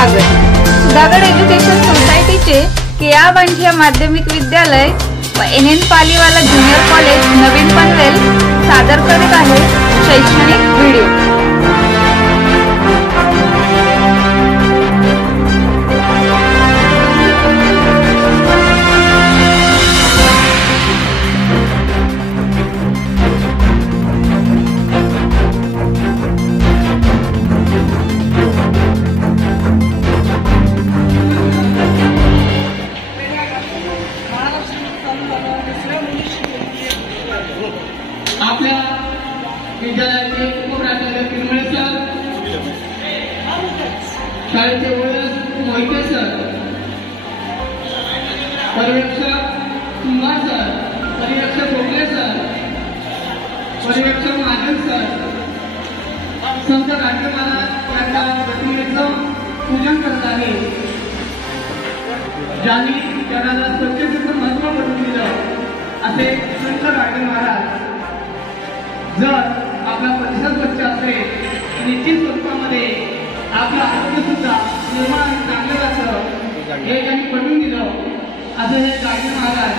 स्वागत। सुधागड एज्युकेशन सोसायटीचे केआ बांठिया माध्यमिक विद्यालय व NN पालीवाला ज्युनियर कॉलेज नवीन पनवेल सादर करीत आहे शैक्षणिक व्हिडिओ। आपल्या विद्यालयाचे उपप्राचार्य किरमळे सर, शाळेचे ओळख मोहिते सर, पर्यवेक्षक कुंभार सर, पर्यवेक्षक गोखले सर, पर्यवेक्षक महाजन सर, संत गाडगे महाराज यांच्या प्रतिमेचं पूजन करत आहे। ज्यांनी जगाला स्वच्छतेचं महत्त्व पटवून दिलं असे संत गाडगे महाराज जर आपला परिसर स्वच्छ असेल निश्चित स्वरूपामध्ये आपलं आरोग्य सुद्धा निर्मळ आणि चांगलं असतं हे त्यांनी पटवून दिलं असं हे Gadge Maharaj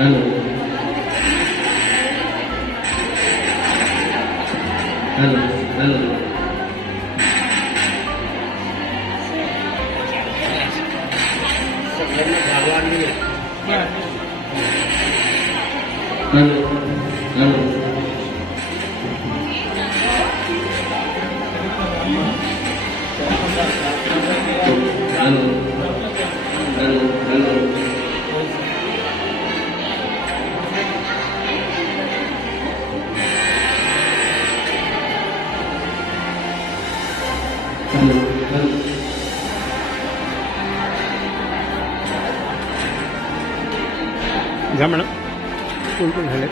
Hello. Hello. Hello. Hello. Hello. Hello. Hello. Hello. जा मॅडम कोण कोण झाले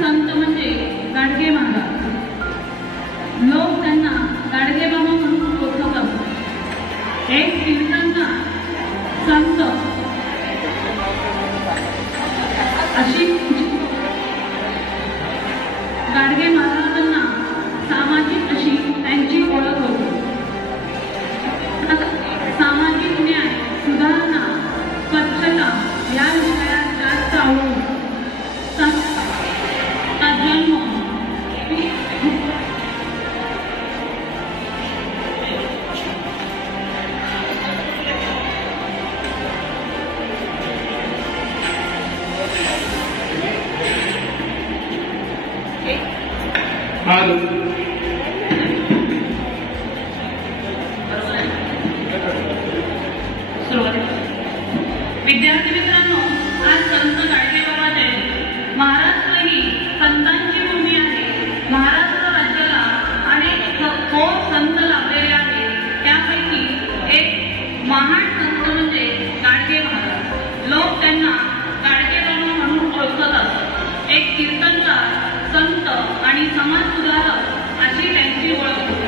संत म्हणजे गाडगे महाराज। लोक त्यांना गाडगे बाबा म्हणून ओळखत असतात। एक कीर्तनकार संत अशी गाडगे महाराजांना सामाजिक अशी त्यांची ओळख होती। सामाजिक न्याय, सुधारणा, स्वच्छता या विषयात जास्त आवड जन्म विद्यार्थी मित्रांनो, आज संत गाडगे बाबा जयंती। महाराष्ट्र ही संतांची भूमी आहे। महाराष्ट्र राज्याला अनेक थोर संत लाभलेले आहेत। त्यापैकी एक महान संत म्हणजे गाडगे महाराज। लोक त्यांना गाडगे बाबा म्हणून ओळखत असतात। एक कीर्तनकार संत आणि समाज सुधारक अशी त्यांची ओळख होती।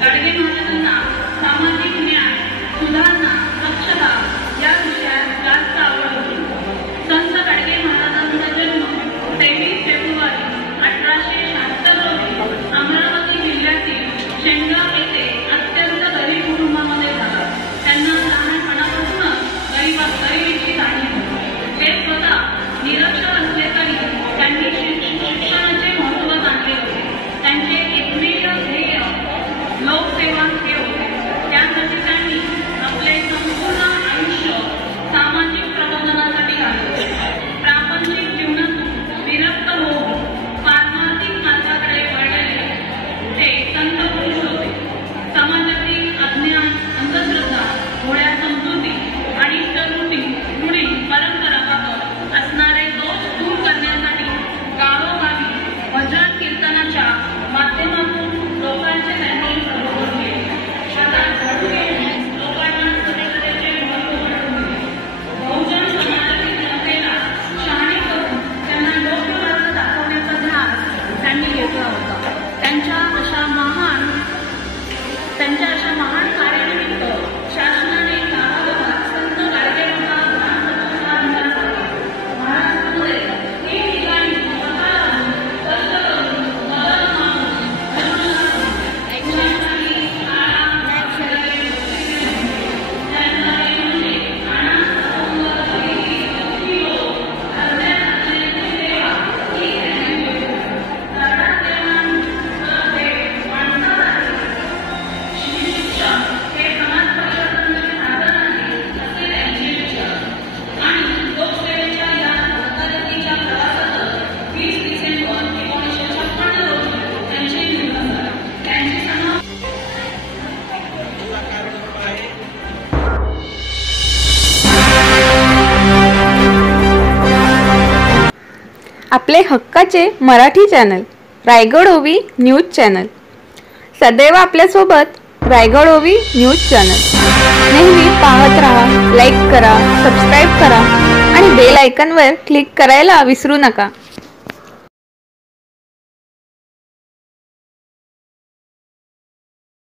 गाडगे महाराजांना सामाजिक न्याय, सुधारणा, स्वच्छता या विषयात जास्त आवड होती। संत गाडगे महाराजांचा जन्म 23 फेब्रुवारी 1876 रोजी अमरावती जिल्ह्यातील शेंगाव येथे अत्यंत गरीब कुटुंबामध्ये झाला। त्यांना लहानपणापासूनच आपले हक्काचे मराठी चॅनल रायगड ओवी न्यूज चॅनल. सदैव आपल्यासोबत रायगड ओवी न्यूज चॅनल. नेहमी पाहत राहा, लाईक करा, सबस्क्राईब करा आणि बेल आयकॉनवर क्लिक करायला विसरू नका.